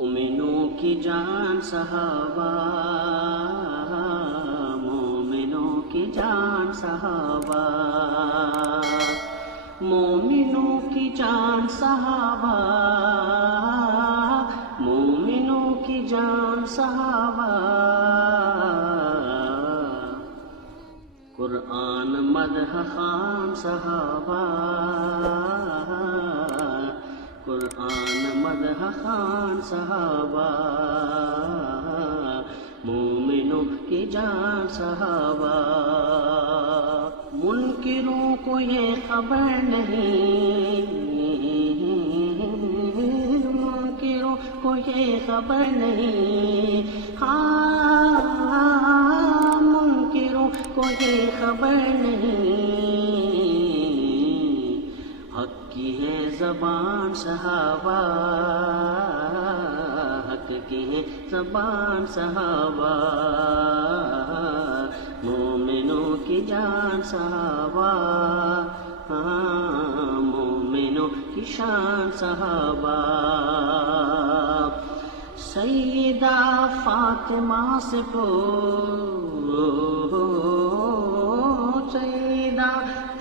مومنوں کی جان صحابہ، مومنوں کی جان صحابہ، مومنوں کی جان صحابہ، مومنوں کی جان صحابہ، قرآن مدح خوان صحابہ، قرآن مدح خوان صحابہ، مومنوں کی جان صحابہ۔ منکروں کو یہ خبر نہیں، منکروں کو یہ خبر نہیں، منکروں کو یہ خبر نہیں، حق کی ہے زبان صحابہ، حق کی ہے زبان صحابہ، مومنوں کی جان صحابہ، مومنوں کی شان صحابہ۔ سیدہ فاطمہ سے پوچھ، سیدہ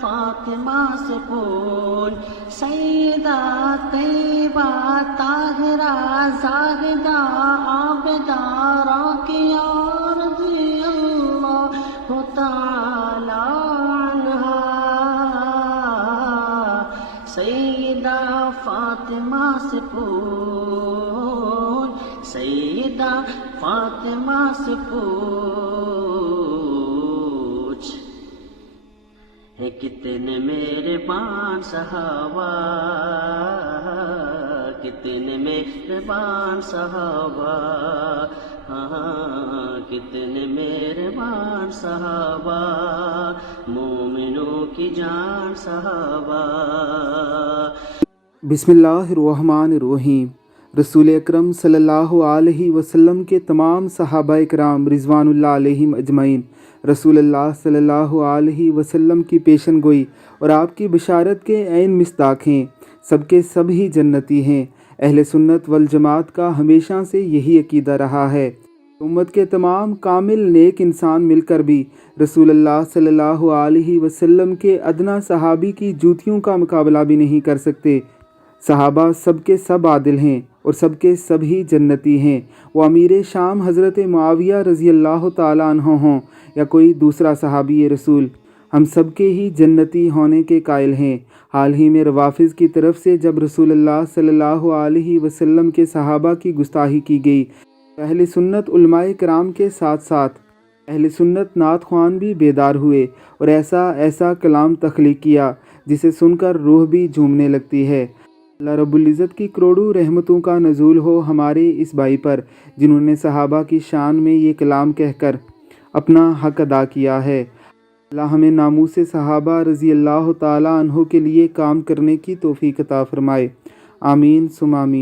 فاطمہ سے پوچھ، سیدہ طیبہ طاہرہ زاہدہ عابدہ راقیہ رضی اللہ تعالی عنہا، سیدہ فاطمہ سے پوچھ، سیدہ فاطمہ سے پوچھ، ہے کتنے مہربان صحابہ، کتنے مہربان صحابہ، کتنے مہربان صحابہ، مومنوں کی جان صحابہ۔ بسم اللہ الرحمن الرحیم۔ رسول اکرم صلی اللہ علیہ وسلم کے تمام صحابہ اکرام رضوان اللہ علیہم اجمعین رسول اللہ صلی اللہ علیہ وسلم کی پیشن گوئی اور آپ کی بشارت کے عین مصداق ہیں، سب کے سب ہی جنتی ہیں۔ اہل سنت والجماعت کا ہمیشہ سے یہی عقیدہ رہا ہے۔ امت کے تمام کامل نیک انسان مل کر بھی رسول اللہ صلی اللہ علیہ وسلم کے ادنا صحابی کی جوتیوں کا مقابلہ بھی نہیں کر سکتے۔ صحابہ سب کے سب عادل ہیں اور سب کے سب ہی جنتی ہیں، وہ امیر شام حضرت معاویہ رضی اللہ تعالیٰ عنہ ہوں یا کوئی دوسرا صحابی رسول، ہم سب کے ہی جنتی ہونے کے قائل ہیں۔ حال ہی میں روافض کی طرف سے جب رسول اللہ صلی اللہ علیہ وسلم کے صحابہ کی گستاخی کی گئی، اہل سنت علماء کرام کے ساتھ ساتھ اہل سنت نعت خوان بھی بیدار ہوئے اور ایسا کلام تخلیق کیا جسے سن کر روح بھی جھومنے لگتی ہے۔ اللہ رب العزت کی کروڑوں رحمتوں کا نزول ہو ہمارے اس بھائی پر جنہوں نے صحابہ کی شان میں یہ کلام کہہ کر اپنا حق ادا کیا ہے۔ اللہ ہمیں ناموس صحابہ رضی اللہ تعالیٰ عنہ کے لیے کام کرنے کی توفیق عطا فرمائے، آمین ثم آمین۔